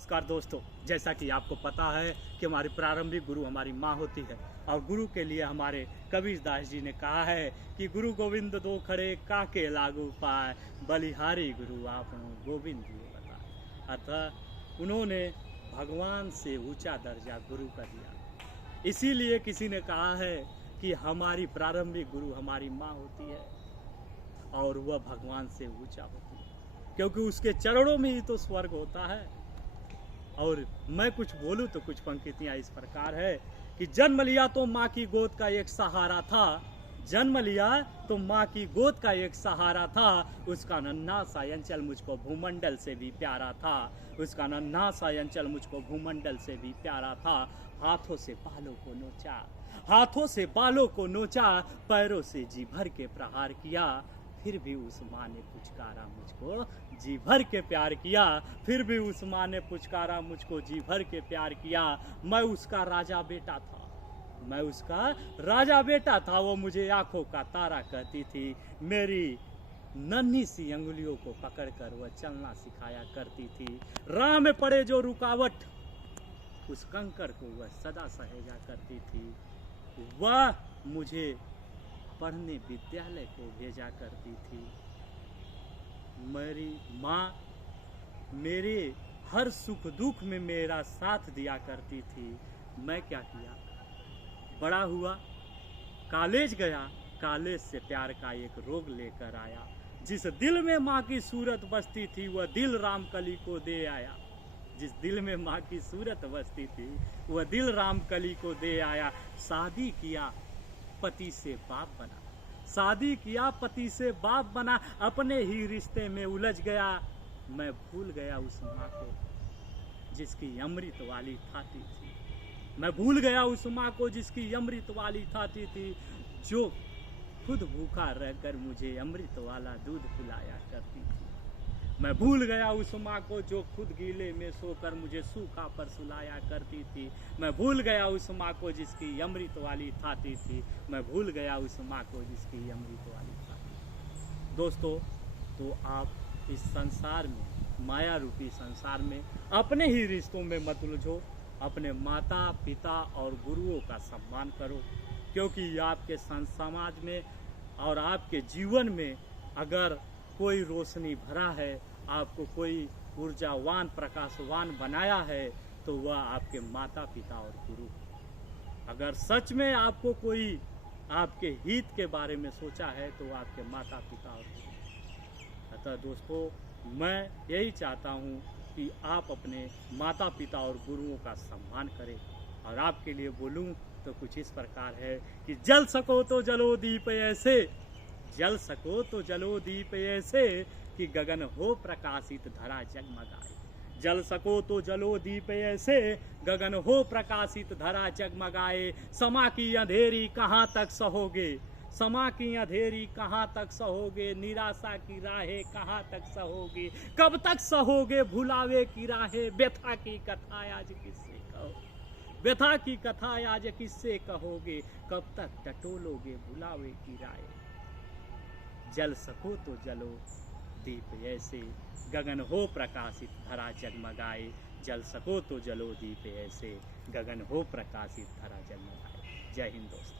नमस्कार दोस्तों, जैसा कि आपको पता है कि हमारी प्रारंभिक गुरु हमारी माँ होती है और गुरु के लिए हमारे कबीरदास जी ने कहा है कि गुरु गोविंद दो खड़े काके लागू पाए, बलिहारी गुरु आपनो गोविंद जी बताए। अतः उन्होंने भगवान से ऊंचा दर्जा गुरु का दिया। इसीलिए किसी ने कहा है कि हमारी प्रारंभिक गुरु हमारी माँ होती है और वह भगवान से ऊंचा होती है, क्योंकि उसके चरणों में ही तो स्वर्ग होता है। और मैं कुछ बोलूं तो कुछ पंक्तियां इस प्रकार है कि जन्म लिया तो माँ की गोद का एक सहारा था, जन्म लिया तो माँ की गोद का एक सहारा था, उसका नन्हा सा अंचल मुझको भूमंडल से भी प्यारा था, उसका नन्हा सा अंचल मुझको भूमंडल से भी प्यारा था। हाथों से बालों को नोचा, हाथों से बालों को नोचा, पैरों से जी भर के प्रहार किया, फिर भी उस माँ ने पुचकारा मुझको जी भर के प्यार किया, फिर भी उस माँ ने पुचकारा मुझको जी भर के प्यार किया। मैं उसका राजा बेटा था, मैं उसका राजा बेटा था, वो मुझे आंखों का तारा कहती थी, मेरी नन्ही सी अंगुलियों को पकड़कर वह चलना सिखाया करती थी। राह में पड़े जो रुकावट उस कंकर को वह सदा सहेजा करती थी, वह मुझे पढ़ने विद्यालय को भेजा करती थी। मेरी माँ मेरे हर सुख दुख में मेरा साथ दिया करती थी। मैं क्या किया, बड़ा हुआ, कॉलेज गया, कॉलेज से प्यार का एक रोग लेकर आया। जिस दिल में माँ की सूरत बसती थी वह दिल रामकली को दे आया, जिस दिल में माँ की सूरत बसती थी वह दिल रामकली को दे आया। शादी किया, पति से बाप बना, शादी किया, पति से बाप बना, अपने ही रिश्ते में उलझ गया। मैं भूल गया उस माँ को जिसकी अमृत वाली थाती थी, मैं भूल गया उस माँ को जिसकी अमृत वाली थाती थी, जो खुद भूखा रहकर मुझे अमृत वाला दूध पिलाया करती थी। मैं भूल गया उस माँ को जो खुद गीले में सोकर मुझे सूखा पर सुलाया करती थी। मैं भूल गया उस माँ को जिसकी अमृत वाली थाती थी, मैं भूल गया उस माँ को जिसकी अमृत वाली थाती। दोस्तों, तो आप इस संसार में, माया रूपी संसार में अपने ही रिश्तों में मत उलझो, अपने माता पिता और गुरुओं का सम्मान करो, क्योंकि आपके समाज में और आपके जीवन में अगर कोई रोशनी भरा है, आपको कोई ऊर्जावान प्रकाशवान बनाया है, तो वह आपके माता पिता और गुरु। अगर सच में आपको कोई आपके हित के बारे में सोचा है तो आपके माता पिता और गुरु। अतः दोस्तों, मैं यही चाहता हूँ कि आप अपने माता पिता और गुरुओं का सम्मान करें। और आपके लिए बोलूँ तो कुछ इस प्रकार है कि जल सको तो जलो दीप ऐसे, जल सको तो जलो दीप ऐसे कि गगन हो प्रकाशित धरा जगमगाए। जल सको तो जलो दीप ऐसे, गगन हो प्रकाशित धरा जगमगाए। समा की अंधेरी कहाँ तक सहोगे, समा की अंधेरी कहाँ तक सहोगे, निराशा की राहें कहाँ तक सहोगे, कब तक सहोगे भुलावे की राहें। व्यथा की कथा आज किससे कहो, व्यथा की कथा आज किससे कहोगे, कब तक टटोलोगे भुलावे की राहें। जल सको तो जलो दीप ऐसे, गगन हो प्रकाशित धरा जगमगाए। जल सको तो जलो दीप ऐसे, गगन हो प्रकाशित धरा जगमगाए। जय हिंद दोस्तों।